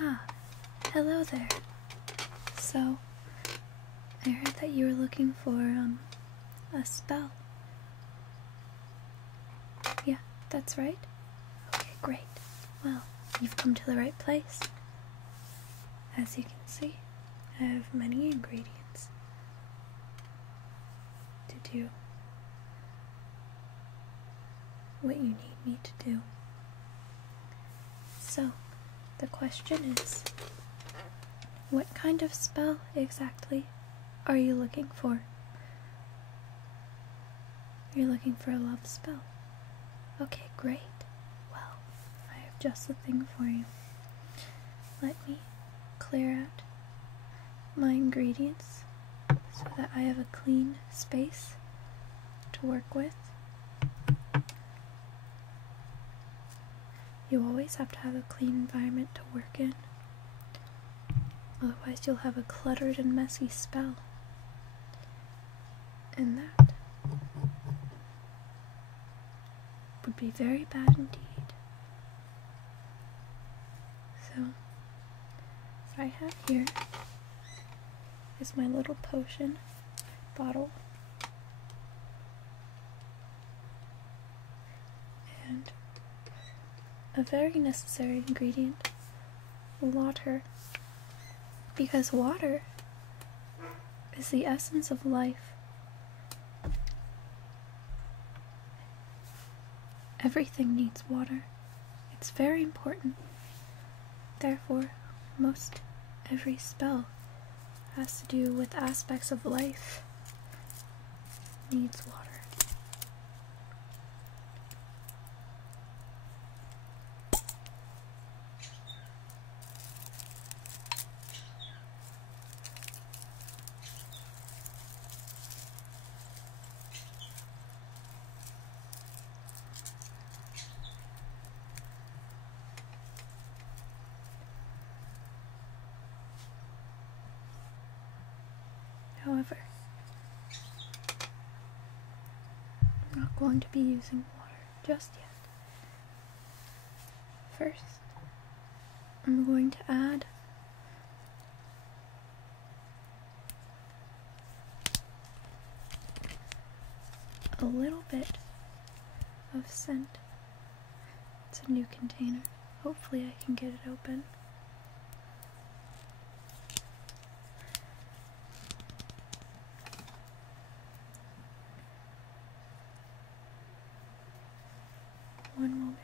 Ah, hello there. So, I heard that you were looking for, a spell. Yeah, that's right? Okay, great. Well, you've come to the right place. As you can see, I have many ingredients to do what you need me to do. So, the question is, what kind of spell exactly are you looking for? You're looking for a love spell. Okay, great. Well, I have just the thing for you. Let me clear out my ingredients so that I have a clean space to work with. You always have to have a clean environment to work in. Otherwise you'll have a cluttered and messy spell. And that would be very bad indeed. So, what I have here is my little potion bottle. And a very necessary ingredient, water. Because water is the essence of life. Everything needs water. It's very important. Therefore, most every spell has to do with aspects of life needs water. However, I'm not going to be using water just yet. First, I'm going to add a little bit of scent. It's a new container. Hopefully I can get it open. One moment.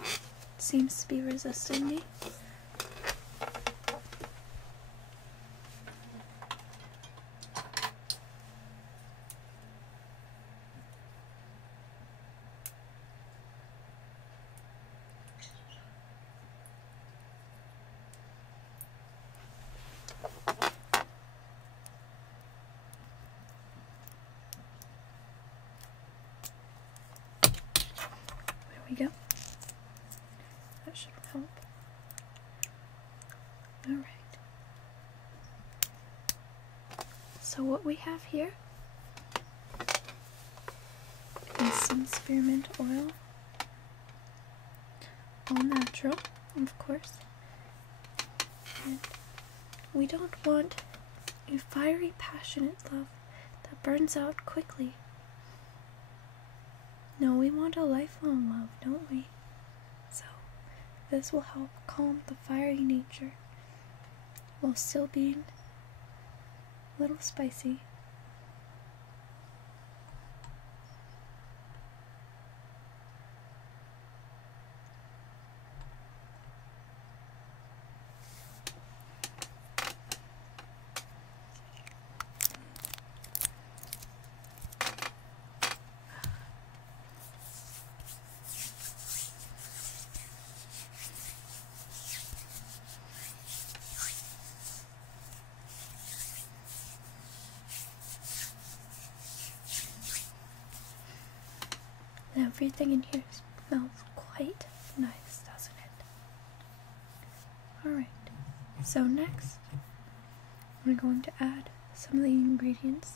It seems to be resisting me. There we go. That should help. Alright. So what we have here is some spearmint oil. All natural, of course. And we don't want a fiery, passionate love that burns out quickly. No, we want a lifelong love, don't we? So, this will help calm the fiery nature while still being a little spicy. Everything in here smells quite nice, doesn't it? Alright, so next we're going to add some of the ingredients.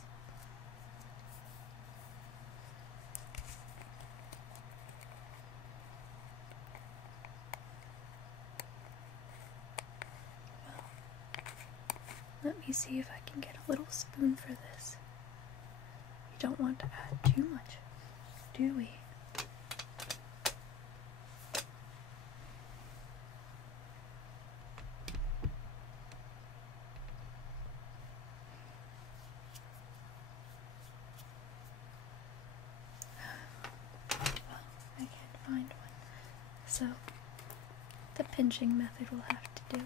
Let me see if I can get a little spoon for this. You don't want to add too much, do we? Well, I can't find one. So, the pinching method will have to do.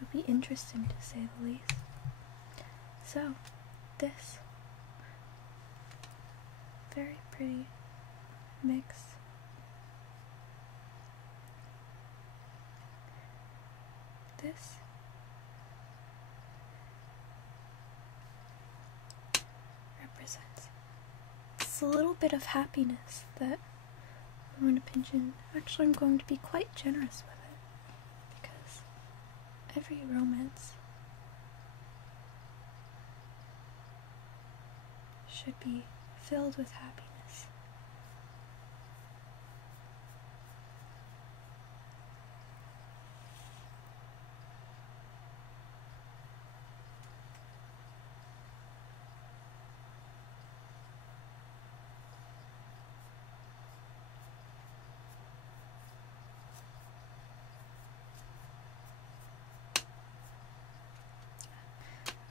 It'll be interesting to say the least. So, this very pretty mix this represents it's a little bit of happiness that I'm going to pinch in. Actually, I'm going to be quite generous with it because every romance should be filled with happiness.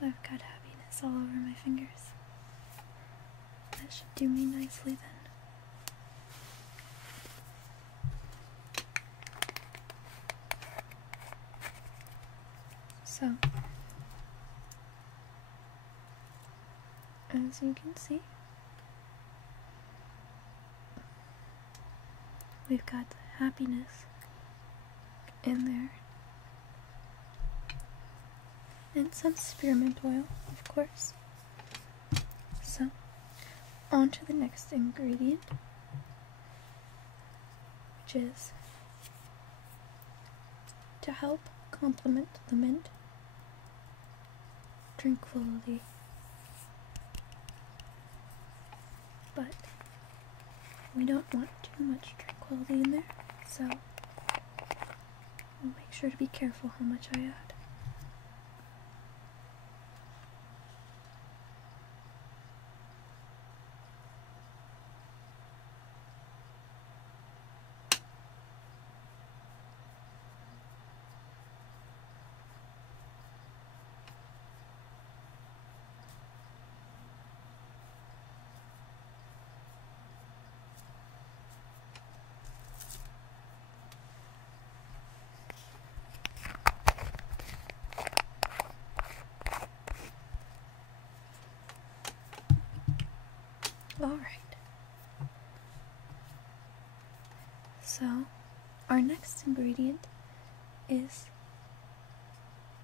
I've got happiness all over my fingers. That should do me nicely then. So, as you can see, we've got happiness in there. And some spearmint oil, of course. So, on to the next ingredient, which is to help complement the mint, tranquility. But we don't want too much tranquility in there, so we'll make sure to be careful how much I add. Alright, so our next ingredient is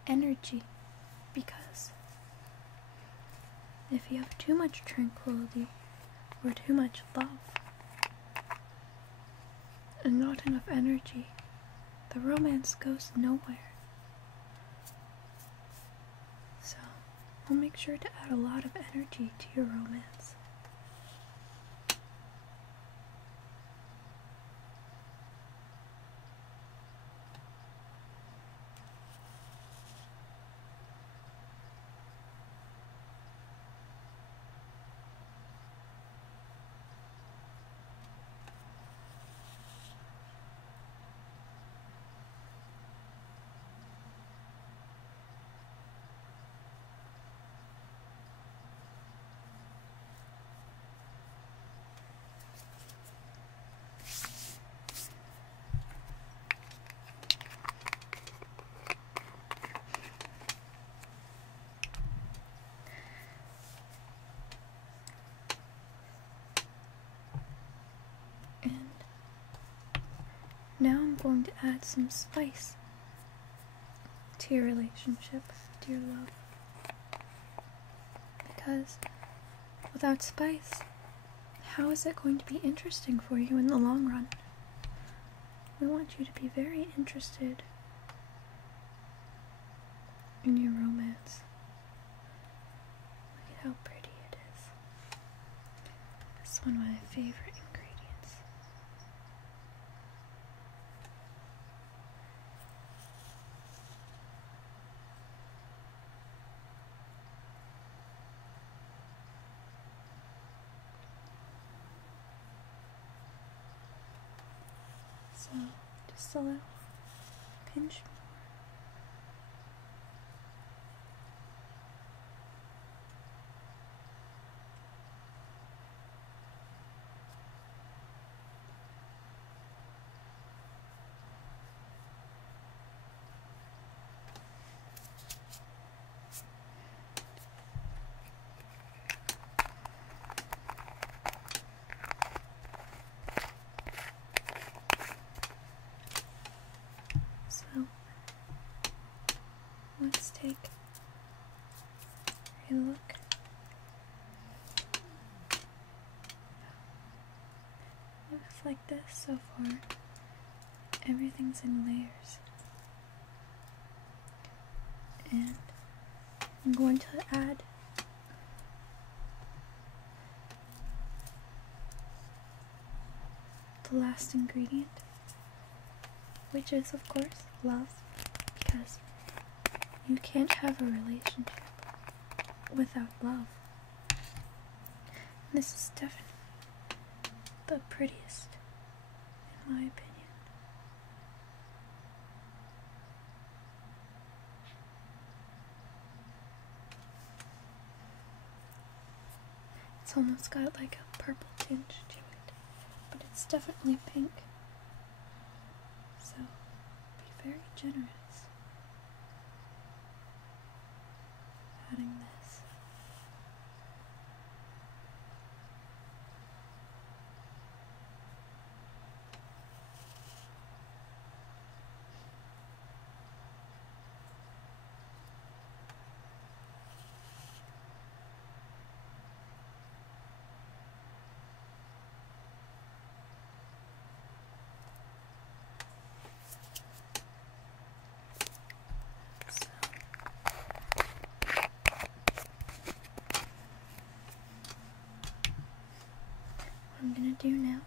energy, because if you have too much tranquility or too much love and not enough energy, the romance goes nowhere. So we'll make sure to add a lot of energy to your romance. Now I'm going to add some spice to your relationship, to your love. Because without spice, how is it going to be interesting for you in the long run? We want you to be very interested in your romance. Look at how pretty it is. It's one of my favorite ingredients. Well, just a little pinch more. So, let's take a look. It looks like this so far. Everything's in layers. And I'm going to add the last ingredient, which is, of course, love, because you can't have a relationship without love. And this is definitely the prettiest, in my opinion. It's almost got like a purple tinge to it, but it's definitely pink. So be very generous adding this. I'm gonna do now,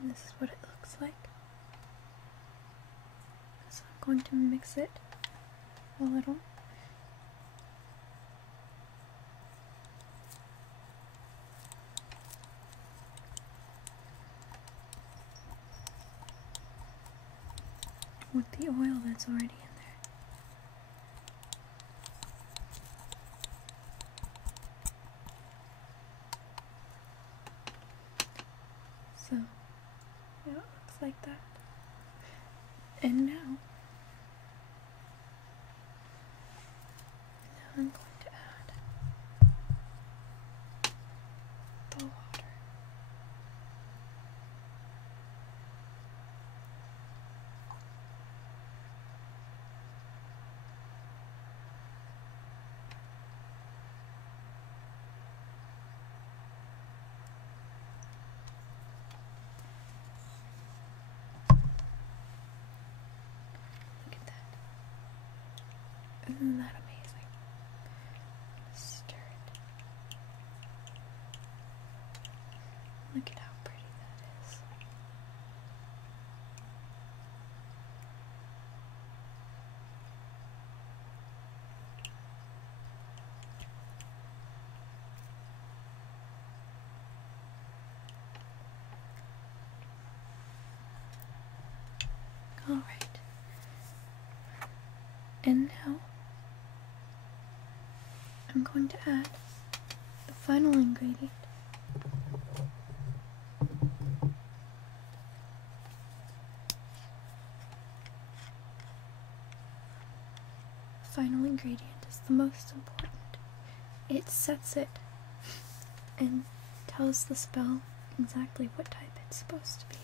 and this is what it looks like. So I'm going to mix it a little. With the oil that's already in there. So, yeah, it looks like that. And now I'm going to add the water. Look at that. Isn't that amazing? Stir it. Look at how pretty that is. All right. And now I'm going to add the final ingredient. The final ingredient is the most important. It sets it and tells the spell exactly what type it's supposed to be.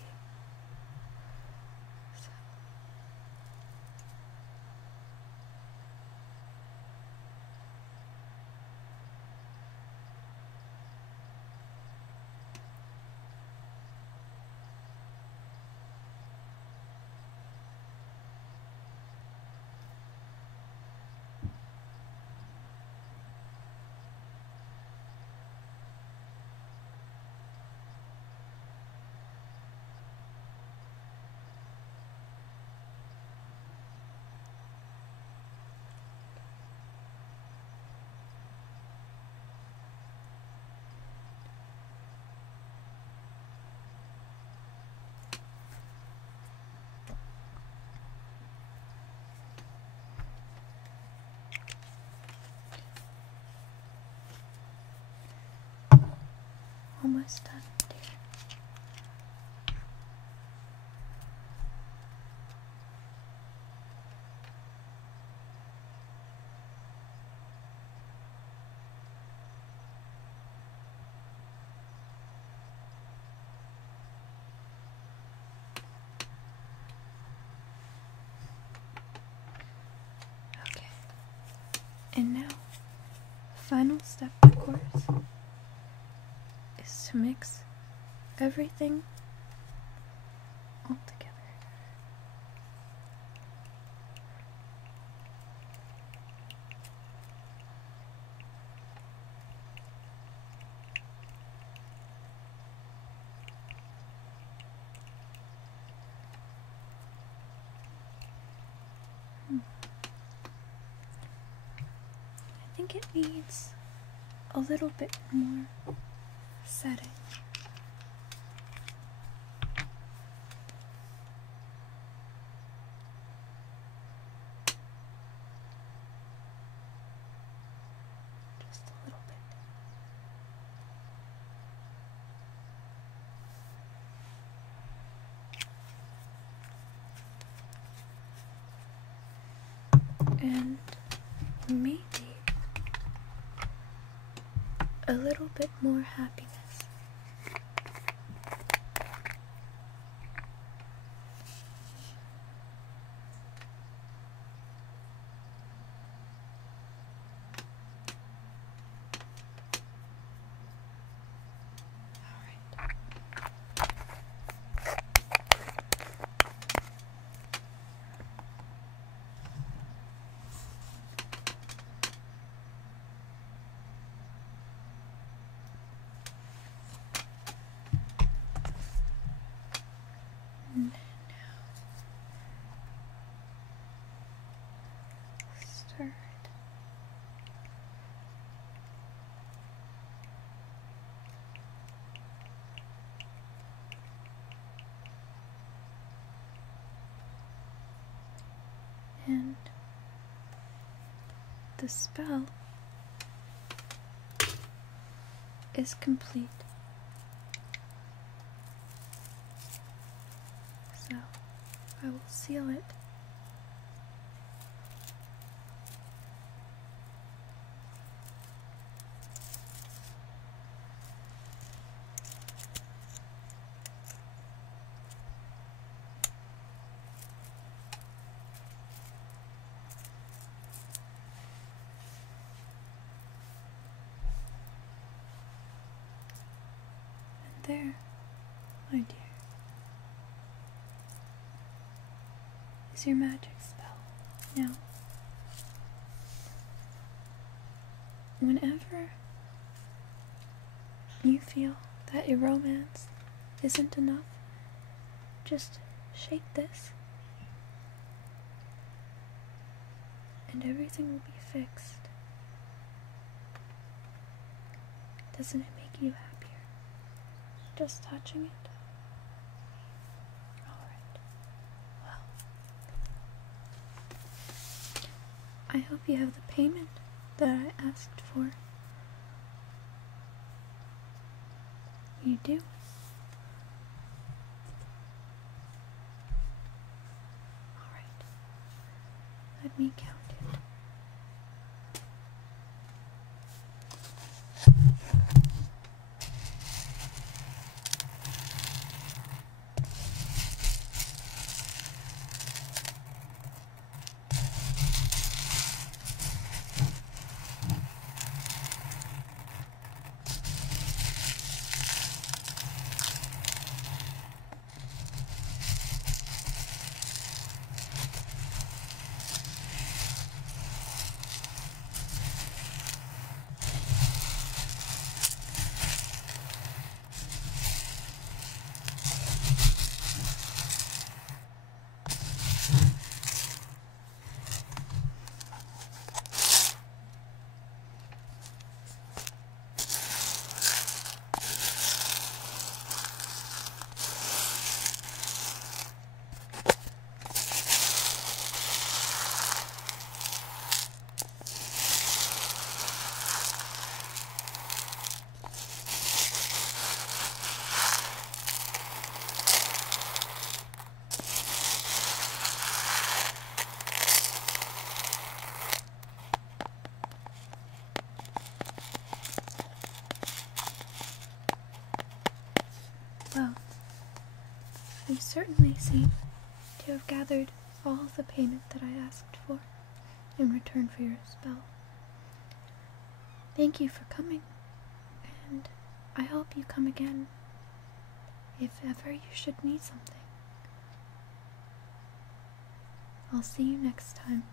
almost done, dear. Okay. And now, the final step, of course, is to mix everything all together. I think it needs a little bit more setting. Just a little bit. And maybe a little bit more happiness. And now stir it. And the spell is complete. So I will seal it. And there, my dear, is your magic spell. Now, whenever you feel that your romance isn't enough, just shake this and everything will be fixed. Doesn't it make you happier? Just touching it? Alright. Well, I hope you have the payment that I asked for. You do? Alright. Let me count it. certainly seem to have gathered all the payment that I asked for in return for your spell. Thank you for coming, and I hope you come again if ever you should need something. I'll see you next time.